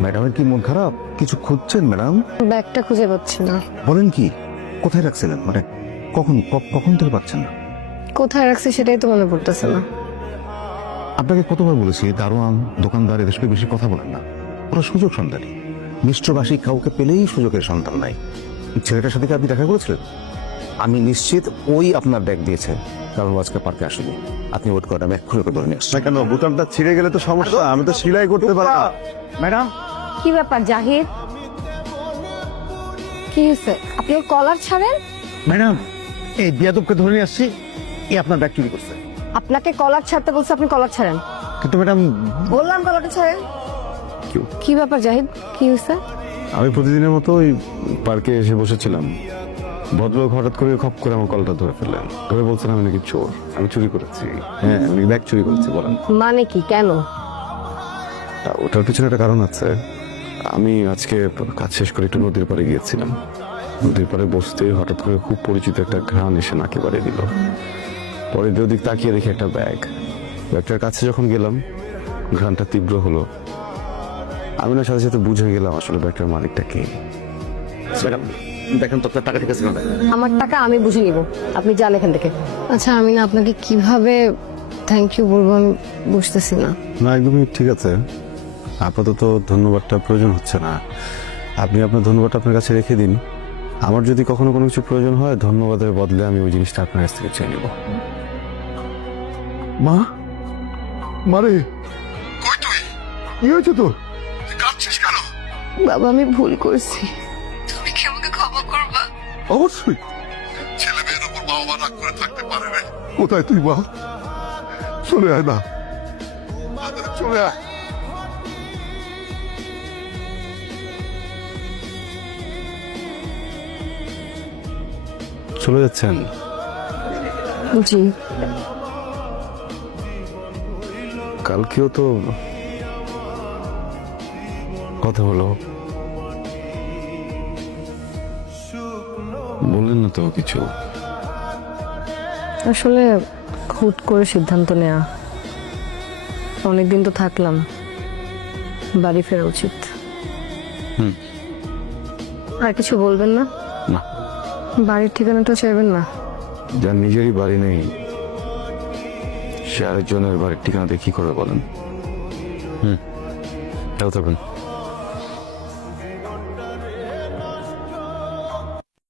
ম্যাডামের কি মন খারাপ? কিছু খুঁজছেন ম্যাডাম? ব্যাগটা খুঁজে পাচ্ছি না। বলেন কি কোথায় রাখছিলেন? মানে কখন ক- কখন থেকে পাচ্ছেন না? কোথায় রাখছি সেটাই তো মনে পড়তেছে না। আপনাকে কতবার বলেছি দারোয়ান দোকানদার এদের সঙ্গে বেশি কথা বলেন না। ওরা সুযোগ সন্ধানী। মিষ্টবাসী কাউকে পেলেই সুযোগের সন্তান নাই। ছেলেটার সাথে কি আপনি দেখা করেছিলেন? আমি নিশ্চিত ওই আপনার ব্যাগ দিয়েছে। কারণ আজকে পার্কে আসেনি। আপনি ওয়েট করেন আমি এক্ষুনি ওকে ধরে নিয়ে আসছি। না কেন বুতামটা ছিঁড়ে গেলে তো সমস্যা। আমি তো সেলাই করতে পারি ম্যাডাম? কি ব্যাপার জাহিদ? কি হয়েছে? আপনি ওর কলার ছাড়েন? ম্যাডাম এই বিয়াদবকে ধরে নিয়ে আসছি এই আপনার ব্যাগ চুরি করছে। আপনাকে কলার ছাড়তে বলছে আপনি কলার ছাড়েন। কিন্তু ম্যাডাম বললাম কলারটা ছাড়েন। কি ব্যাপার জাহিদ? কি হয়েছে? আমি প্রতিদিনের মতো ওই পার্কে এসে বসেছিলাম। ভদ্রলোক হঠাৎ করে খপ করে আমার কলটা ধরে ফেললেন। ধরে বলছেন আমি নাকি চোর। আমি চুরি করেছি। হ্যাঁ আমি ব্যাগ চুরি করেছি বলেন। মানে কি? কেন? তা ওটার পিছনে একটা কারণ আছে। আমি আজকে কাজ শেষ করে একটু নদীর পাড়ে গিয়েছিলাম। নদীর পাড়ে বসতে হঠাৎ করে খুব পরিচিত একটা ঘ্রাণ এসে নাকে বাড়িয়ে দিল। পরে ওদিক তাকিয়ে দেখি একটা ব্যাগ। ব্যাগটার কাছে যখন গেলাম ঘ্রাণটা তীব্র হলো। আমি না সাথে সাথে বুঝে গেলাম আসলে ব্যাগটার মালিকটা কে। ম্যাডাম দেখেন তো আপনার টাকা ঠিক আছে আমার টাকা আমি বুঝে নিব। আপনি যান এখান থেকে। আচ্ছা আমি না আপনাকে কীভাবে থ্যাংক ইউ বলব আমি বুঝতেছি না। না একদমই ঠিক আছে। আপাতত ধন্যবাদটা প্রয়োজন হচ্ছে না। আপনি আপনার ধন্যবাদটা আপনার কাছে রেখে দিন। আমার যদি কখনো কোনো কিছু প্রয়োজন হয় ধন্যবাদের বদলে আমি ওই জিনিসটা আপনার কাছ থেকে চেয়ে নেব। মা? মারে কি হয়েছে তোর? বাবা আমি ভুল করছি। অবশ্যই। ছেলে মেয়ের উপর বাবা মা রাগ করে থাকতে পারে না কোথায় তুই মা? চলে আয় না। চলে আয়। চলে যাচ্ছেন? জি। কালকেও তো কথা হলো। বললেন না তো কিছু? আসলে হুট করে সিদ্ধান্ত নেওয়া অনেকদিন তো থাকলাম। বাড়ি ফেরা উচিত। হুম। আর কিছু বলবেন না? না। বাড়ির ঠিকানাটা চাইবেন না? যার নিজেরই বাড়ি নেই সে আরেকজনের বাড়ির ঠিকানা দিয়ে কি করে বলেন? হুম তাও থাকবেন।